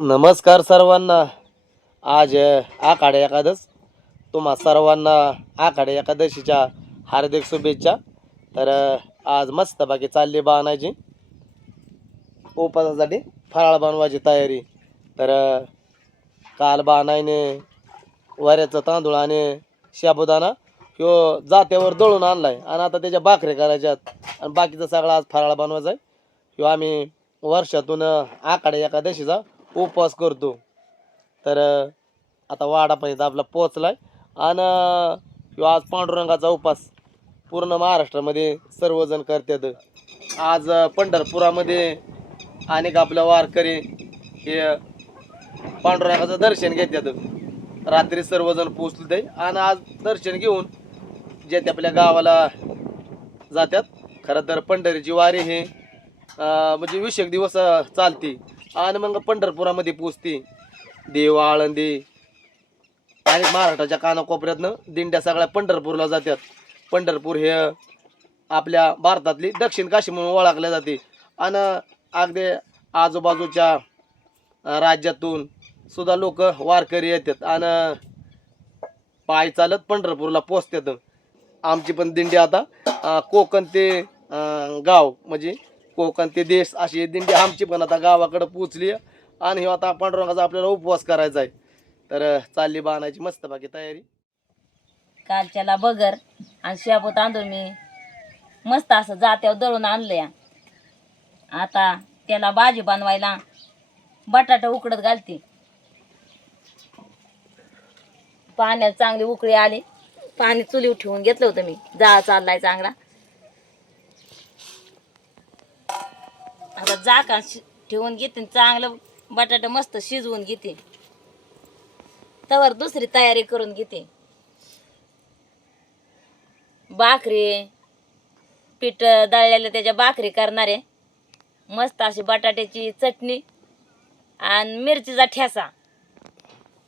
नमस्कार सर्वांना. आज आखाडा आखाडे एकादश तुम्हा सर्वांना आखाडे एकादशीच्या हार्दिक शुभेच्छा. तर आज मस्त बाकी चालली बाणायची उपवासासाठी फराळ बनवायची तयारी. तर काल बाणायने वऱ्याचं तांदूळ आणि शाबुदाना किंवा जात्यावर दळून आणलाय. आणि आता त्याच्या भाकरी करायच्यात. आणि बाकीचा सगळा आज फराळ बनवायचा आहे. किंवा आम्ही वर्षातून आखाडे एकादशीचा उपवास करतो. तर अ, आता वाडापर्यंत आपला पोचलाय आणि आज पांडुरंगाचा उपवास पूर्ण महाराष्ट्रामध्ये सर्वजण करतात आज पंढरपुरामध्ये अनेक आपल्या वारकरी हे पांडुरंगाचं दर्शन घेतात रात्री सर्वजण पोचले आणि आज दर्शन घेऊन जे ते आपल्या गावाला जातात खरं तर पंढरीची वारी हे म्हणजे विषेक दिवस चालते. आणि मग पंढरपुरामध्ये पोचते. देव आळंदी. आणि महाराष्ट्राच्या कानाकोपऱ्यातनं दिंड्या सगळ्या पंढरपूरला जातात पंढरपूर हे आपल्या भारतातली दक्षिण काशी म्हणून ओळखल्या जाते. आणि अगदी आजूबाजूच्या राज्यातून सुद्धा लोक वारकरी येतात. आणि पाय चालत पंढरपूरला पोचतात. आमची पण दिंडी आता कोकण ते गाव म्हणजे कोकण ते देश अशी दिंडी आमची पण आता गावाकडं पोचली आणि हे आता पांडुरंगाचा आपल्याला उपवास करायचा आहे. तर चालली बाणायची मस्त बाकी तयारी. कालच्याला बगर आणि शाबू तांदूळ मी मस्त असं जात्यावर दळून आणलं आता त्याला भाजी बनवायला बटाटा उकडत घालते. पाण्यात चांगली उकळी आली. पाणी चुलीवर ठेवून घेतलं होतं मी. जाळ चाललाय चांगला. आता ठेवून घेते आणि चांगलं बटाटा मस्त शिजवून घेते. तवर दुसरी तयारी करून घेते. भाकरी पीठ दळलेलं त्याच्या भाकरी करणारे. मस्त अशी बटाट्याची चटणी आणि मिरचीचा ठेसा.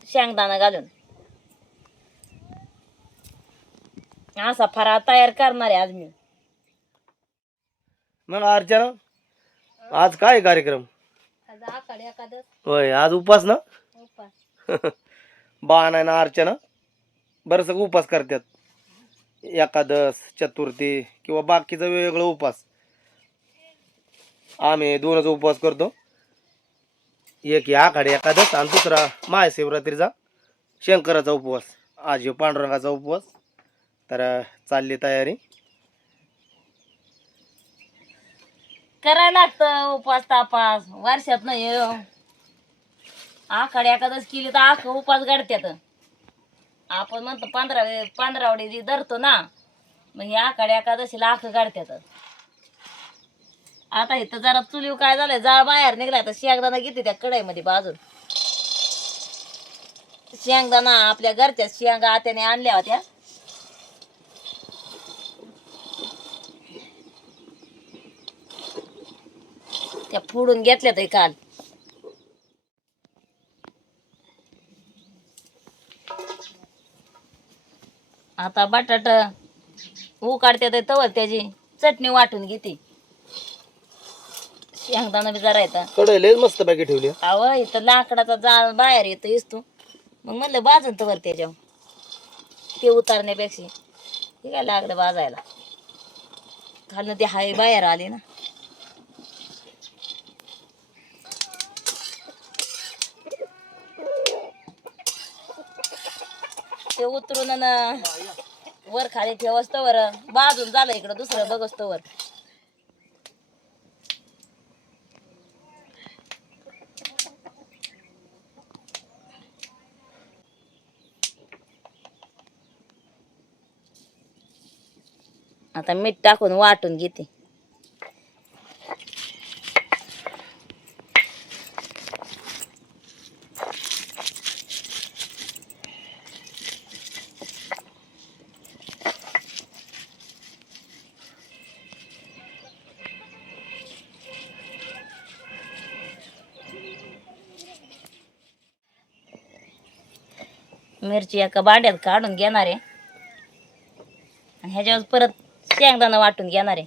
शेंगदाणा घालून. असा फराळ तयार करणार आहे आज मी. मग अर्चना आज काय कार्यक्रम? होय आज उपवास ना? बाण ना अर्चना? बरंच उपवास करतात. एकादश चतुर्थी किंवा बाकीचा वेगवेगळा उपवास आम्ही दोनच उपवास करतो. एक या आखाडे एकादश आणि दुसरा महाशिवरात्रीचा शंकराचा उपवास आज पांडुरंगाचा उपवास. तर चालली तयारी. करायला लागतं उपास तापास. वर्षात नाही हो. आखाडी एखादच केली तर आख उपास गाडत्यात आपण म्हणतो पंधरा पंधरावडी जी धरतो ना मग हे आखाडी एकादशीला आख गाडत्यात आता इथं जरा चुलीव काय झालंय? जाळ बाहेर निघला तर शेंगदाणा घेते त्या कढाईमध्ये बाजून शेंगदाणा आपल्या घरच्या शेंगा आत्याने आणल्या होत्या. त्या फोडून घेतल्या ते काल. आता बटाट उकाडते ते तवर त्याची. चटणी वाटून घेते. शेंगदाणा बी जरा येतं. कडे लय मस्त पॅकेट ठेवली. अव इथं लाकडाचा जाळ बाहेर येतो इसतो मग म्हणलं बाजून तवर त्याच्यावर. ते उतारण्यापेक्षा. हे काय लागलं बाजायला खालनं ते हाय बाहेर आले ना. ते उतरून अन वर खाली असतो वर बाजून झालं इकडं दुसरं बघतो वर आता मीठ टाकून वाटून घेते. मिरची एका भांड्यात काढून घेणार आहे. आणि ह्याच्यावर परत शेंगदाणा वाटून घेणार आहे.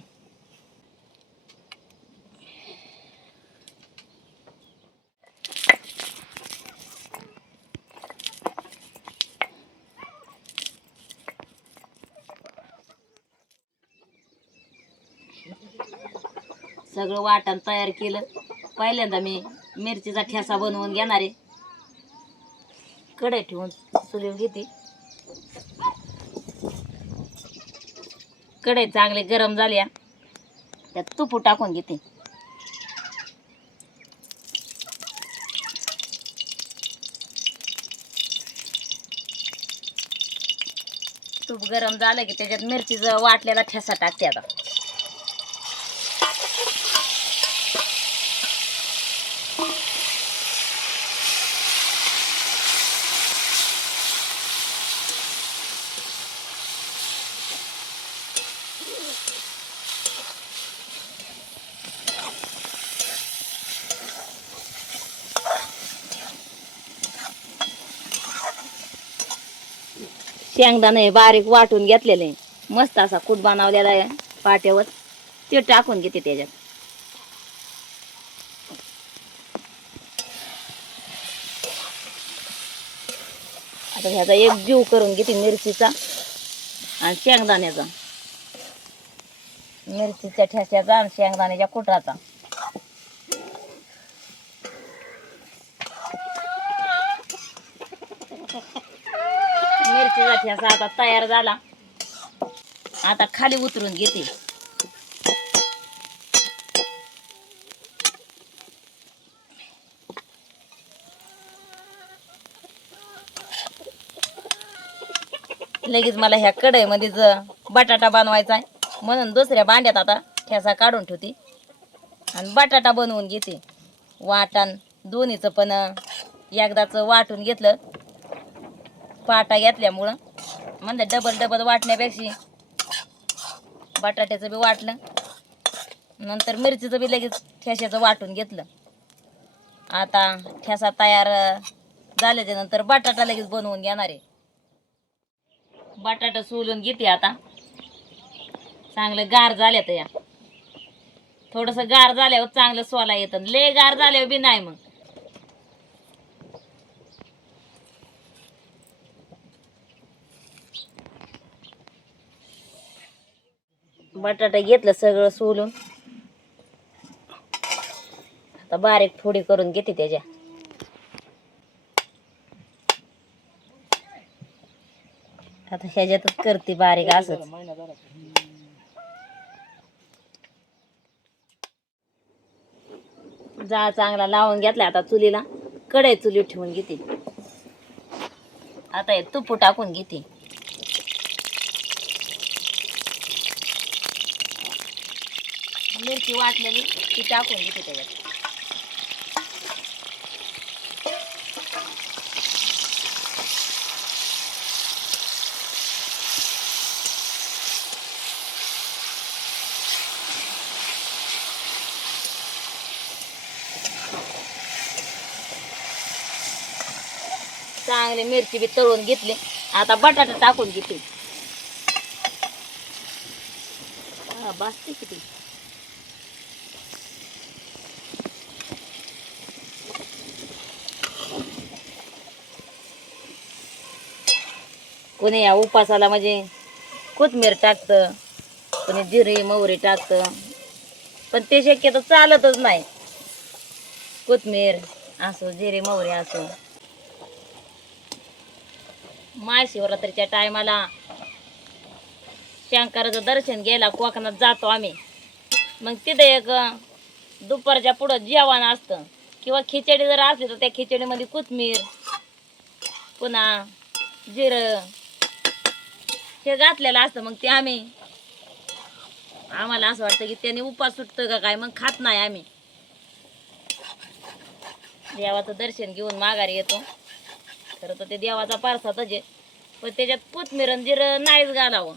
सगळं वाटण तयार केलं. पहिल्यांदा मी मिरचीचा ठेसा बनवून घेणार आहे. कढई ठेवून चुलीवर घेते. कढई चांगले गरम झाल्या त्यात तुपू टाकून घेते. तूप गरम झालं की त्याच्यात मिरचीचं वाटलेला ठेसा टाकते आता. शेंगदाणे बारीक वाटून घेतलेले. मस्त असा कूट बनवलेला आहे. पाट्यावर. ते टाकून घेते त्याच्यात. आता ह्याचा एक जीव करून घेते मिरचीचा आणि शेंगदाण्याचा. मिरचीच्या ठेस्याचा आणि शेंगदाण्याच्या कुटाचा. मिरचीचा ठेसा आता तयार झाला. आता खाली उतरून घेते. लगेच मला ह्या कढईमध्येच बटाटा बनवायचा आहे. म्हणून दुसऱ्या भांड्यात आता ठेसा काढून ठेवते. आणि बटाटा बनवून घेते. वाटण दोन्हीचं पण एकदाच वाटून घेतलं. पाटा घेतल्यामुळं म्हणजे डबल डबल वाटण्यापेक्षा बटाट्याचं बी वाटलं. नंतर मिरचीचं बी लगेच ठेशाचं वाटून घेतलं. आता ठेसा तयार झाल्याच्यानंतर बटाटा लगेच बनवून घेणार आहे. बटाटा सोलून घेते आता. चांगलं गार झाल्यात या. थोडंसं गार झाल्यावर चांगलं सोला येतं. लय गार झाल्यावर बी नाही मग. बटाटा घेतलं सगळं सोलून. आता बारीक फोडी करून घेते त्याच्या. आता ह्याच्यातच करते बारीक असंच. जा चांगला लावून घेतला आता चुलीला. कढई चुली ठेवून घेते. आता हे तुपू टाकून घेते. मिरची वाटलेली ती टाकून घेते त्याच्यात. चांगली मिरची बी तळून घेतली. आता बटाटा टाकून घेते. हा, भाजते किती? कोणी या उपासाला म्हणजे कोथमीर टाकतं कोणी जिरे मोहरी टाकतं. पण ते शक्यतो चालतच नाही. कोथमीर असो जिरे मोहरी असो. महाशिवरात्रीच्या टायमाला शंकराचं दर्शन घ्यायला कोकणात जातो आम्ही. मग तिथे एक दुपारच्या पुढं जेवण असतं. किंवा खिचडी जर असली तर त्या खिचडीमध्ये कोथमीर पुन्हा जिरं हे घातलेलं असतं मग ते आम्ही आम्हाला असं वाटतं की त्याने उपास सुटतं का काय मग खात नाही आम्ही. देवाचं दर्शन घेऊन माघारी येतो. खरं तर ते देवाचा पारसातच आहे. पण त्याच्यात कोथमीर जिरं नाहीच घालावं.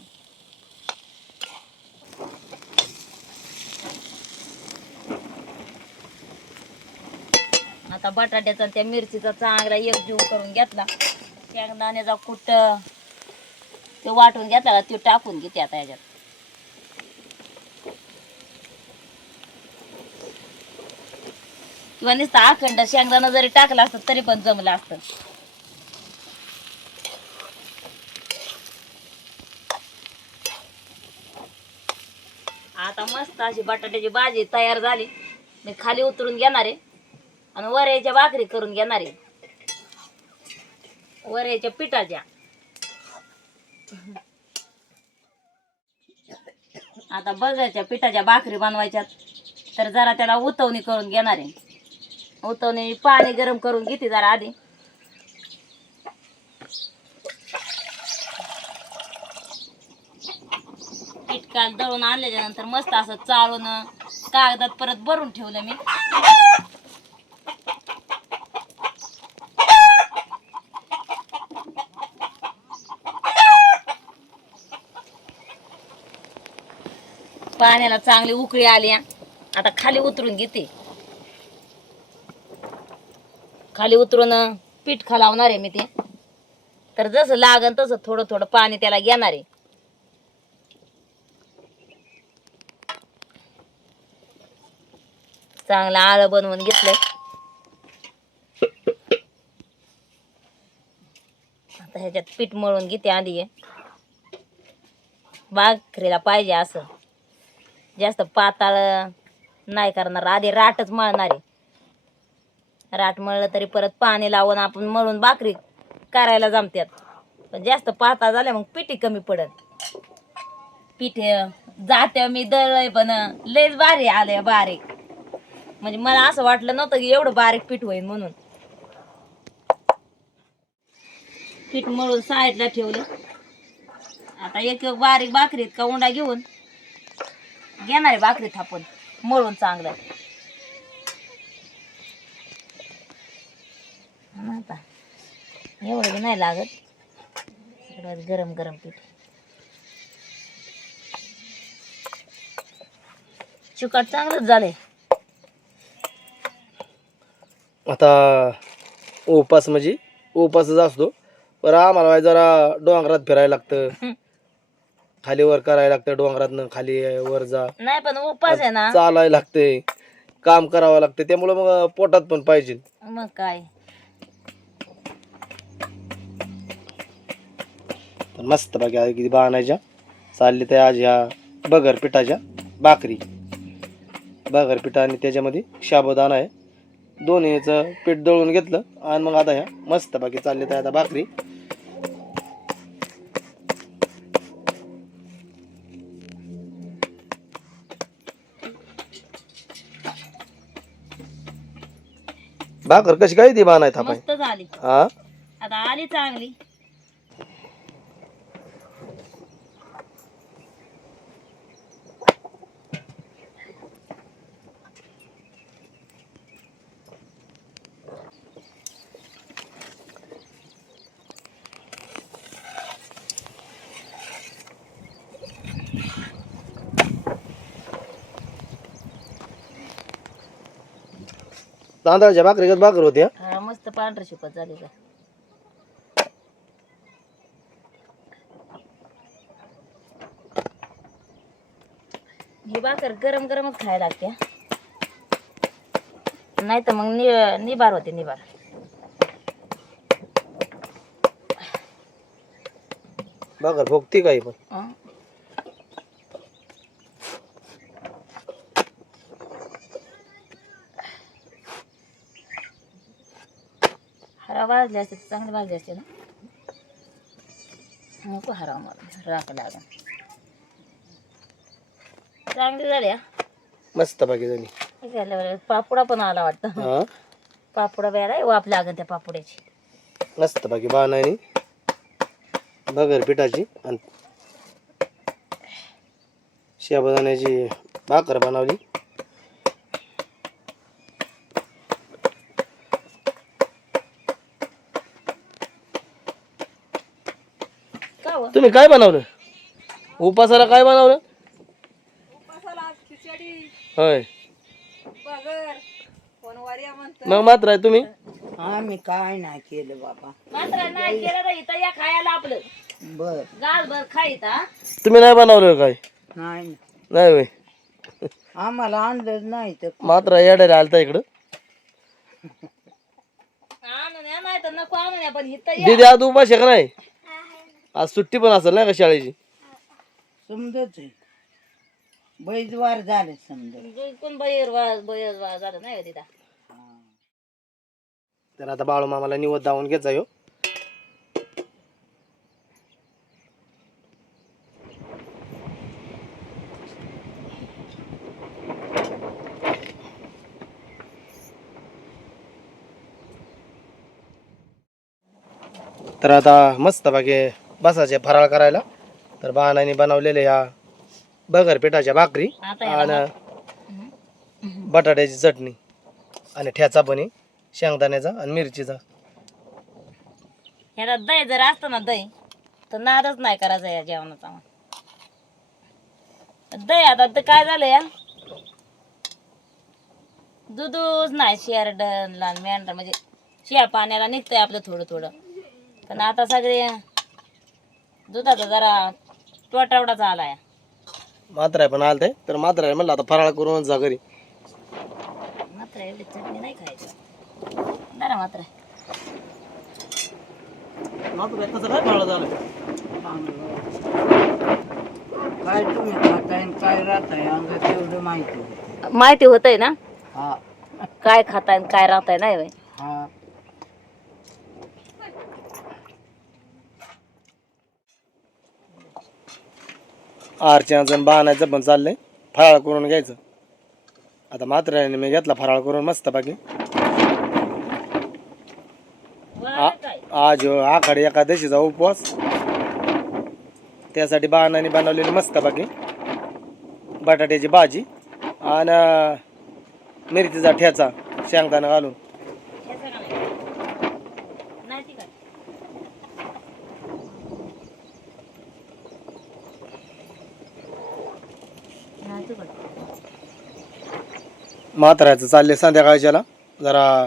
आता बटाट्याचा त्या मिरचीचा चांगला एकजीव करून घेतला. शेंगदाण्याचा कुट ते वाटून घेतला तो टाकून घेते आता याच्यात. किंवा नुसतं अखंड शेंगदाणा जरी टाकला असतं तरी पण जमलं असतं. आता मस्त अशी बटाट्याची भाजी तयार झाली. मी खाली उतरून घेणार आहे आणि वऱ्याच्या भाकरी करून घेणार. आहे वऱ्याच्या पिठाच्या. आता बघायच्या पिठाच्या भाकरी बनवायच्यात. तर जरा त्याला उतवणी करून घेणार आहे. उतवणी पाणी गरम करून घेते जरा आधी. पीठ काल दळून आणल्याच्या नंतर मस्त असं चाळून कागदात परत भरून ठेवलं मी. पाण्याला चांगली उकळी आली आता खाली उतरून घेते. खाली उतरून पीठ खालावणार आहे मी ते. तर जसं लागन तसं थोडं थोडं पाणी त्याला घेणार आहे. चांगलं आळं बनवून घेतलंय. आता ह्याच्यात पीठ मळून घेते आधी. हे. भाकरीला पाहिजे असं. जास्त पाताळ नाही करणार. आधी राटच मळणार आहे. राट मळलं तरी परत पाणी लावून आपण मळून भाकरी करायला जमत्यात. पण जास्त पाताळ झाल्या मग पिठी कमी पडत पीठ जाते मी दळलंय पण लयच बारीक आलंय बारीक. म्हणजे मला असं वाटलं नव्हतं की एवढं बारीक पीठ होईल म्हणून. पीठ मळून साईडला ठेवलं. आता एक एक बारीक भाकरीत का उंडा घेऊन घेणार आहे भाकरी थापून मळून चांगलं. आता एवढं बी नाही लागत. इकडं गरम गरम पीठ. चिकट चांगलंच झालंय. आता उपास म्हणजे उपासच असतो. पण आम्हाला जरा डोंगरात फिरायला लागतं. खाली वर करायला लागतं डोंगरातनं खाली वर जा. नाही पण उपास आहे ना. चालायला लागते काम करावं लागते त्यामुळं मग पोटात पण पाहिजे. मग काय? तर मस्त बाकी आता किती बाणायच्या चालली तर आज ह्या बगर पिठाच्या भाकरी. बगर पिठा आणि त्याच्यामध्ये शाबुदाना आहे. दोन्हीचं पीठ दळून घेतलं आणि मग आता ह्या मस्त बाकी चालली तर आता भाकरी. भाकर कशी काय ती बाणाय थापाय मस्त झाली. हा? आता आली चांगली. तांदळाच्या भाकरी भाकर होत्या. हा मस्त पांढर शुकत झाली का ही भाकर गरम गरमच खायला लागते. नाही तर मग नि निबार होते निबार. भाकर फुगती काही पण. हं? भाजले असते चांगले भाजले असते ना? नको हरा मला राख लागन चांगली झाली हा. मस्त बाकी झाली. हे पापुडा पण आला वाटतं. हा? पापुडा वेळा वाप लागन त्या पापुड्याची. मस्त बाकी बाणाने बगर पिठाची आणि शाबुदाण्याची भाकर बनवली. तुम्ही काय बनवलं? उपासाला काय बनवलं? होय. मग मात्र आहे तुम्ही? आम्ही काय नाही केलं बाबा. मात्र नाही केलं तर इथं या खायला आपलं. बर. खाईत हा? तुम्ही नाही बनवलं काय? नाही. नाही होय. आम्हाला आणलं नाही तर मात्र येड्या आलता इकडं. नाही तर नको आणून या पण इथं या. दीदी आज उपास आहे का नाही? आज सुट्टी पण असेल का शाळेची? समजत आहे. बैजवार झाले समजा कोण बयर वाज बयर वाज झालं नाही का तिथं? तर आता बाळू मामाला निवड दावून घेत जायो तर आता मस्त बाकी बसायचे फराळ करायला. तर बाणाने बनवलेले ह्या बगर पिठाच्या भाकरी आणि बटाट्याची चटणी आणि ठ्याचा पण आहे, शेंगदाण्याचा आणि मिरचीचा. ह्याला दही जर असतं ना दही तर नादच नाही करायचा या जेवणाचा मग. दही आता तर काय झालं या? दूधच नाही शेरडन लहान मेंढर म्हणजे शिया पाण्याला निघतंय आपलं थोडं थोडं पण आता सगळे दुधाचा जरा टोटावडाचा आलाय. मात्र पण आलते तर मात्र म्हणलं आता फराळ करून जा घरी. मात्र एवढी चटणी नाही खायची. जरा मात्र काय तुम्ही खाताय आणि काय राहताय माहिती होतं. माहिती होतंय ना? हा. काय खाताय आणि काय राहताय नाही हा. आरच्या बाणायचं पण चाललंय. फराळ करून घ्यायचं. आता मात्र मी घेतला फराळ करून मस्त बाकी आज आखाडी एकादशीचा उपवास. त्यासाठी बाणाने बनवलेली मस्त बाकी बटाट्याची भाजी आणि मिरचीचा ठेचा शेंगदाणा घालून नाही ती काय नाही ती काय म्हाताऱ्याचं चालले संध्याकाळच्याला. जरा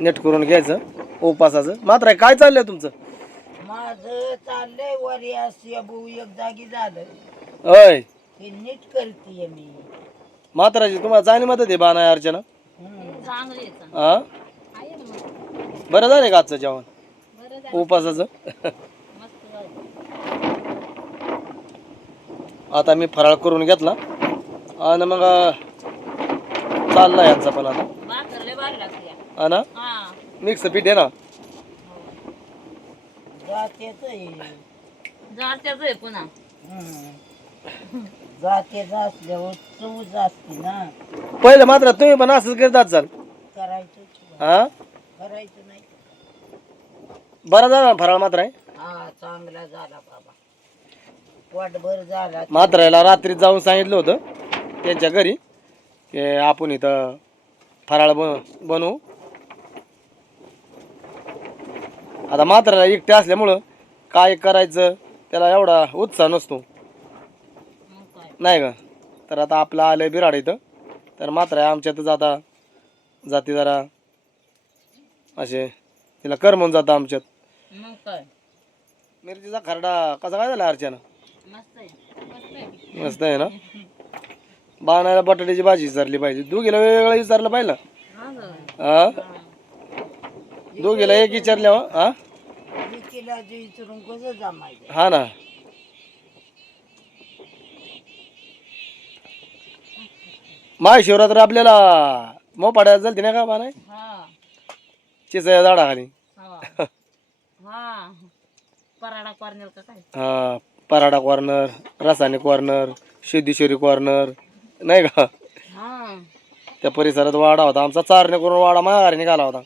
नेट करून घ्यायचं उपासाचं. मात्र काय चाललंय तुमचं? माझं चाललंय वरी एक जागी झालं. ते नीट करतीये मी. म्हाताराची तुम्हाला चांगली मदत आहे बाणा अर्चना. हा. बरं झालं का आजचं जेवण. उपासाचं मस्त झालं. आता मी फराळ करून घेतला. आणि मग चालला यांचा पण आता. हा ना? मिक्स पीठ आहे ना. जात्याच आहे. पुन्हा. असल्यावर असते ना. पहिलं मात्र तुम्ही पण असंच करत चाल करायचं हा? करायचं नाही बरं झालं ना फराळ मात्र? आहे हा चांगला झाला बाबा. पोटभर झाला. मात्रायला रात्री जाऊन सांगितलं होतं त्यांच्या घरी की आपण इथं फराळ बन बनवू. आता मात्राला एकटे असल्यामुळं काय करायचं त्याला एवढा उत्साह नसतो. मग काय नाही का? तर आता आपलं आलं बिराड इथं. तर मात्र आमच्यातच आता जाती जरा. असे तिला करमून जातं आमच्यात. मग काय? मिरचीचा खरडा कसा काय झाला अर्चना? मस्त आहे ना? बाणाला बटाट्याची भाजी विचारली पाहिजे. दोघीला वेगवेगळं विचारलं हा. हा? दोघीला एक विचारल्यावर हा? हा? ना? महाशिवरात्र आपल्याला मोपाड्यात झालती नाही का बाणाय हा चिचा झाडाखाली. हा. हा. पराडा कॉर्नर का काय? हा. पराडा कॉर्नर रासायनिक कॉर्नर सिद्धेश्वरी कॉर्नर नाही का? हा. त्या परिसरात वाडा होता. आमचा चारणे करून वाडा माघारी निघाला होता.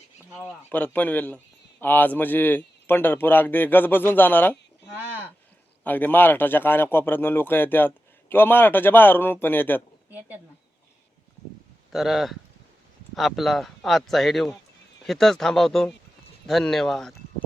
परत पनवेलला. आज म्हणजे पंढरपूर अगदी गजबजून जाणारा हा. अगदी महाराष्ट्राच्या कान्या कोपऱ्यातून लोक येतात किंवा महाराष्ट्राच्या बाहेरून पण येतात. येतात ना. तर अ, आपला आजचा व्हिडिओ इथंच थांबवतो. धन्यवाद.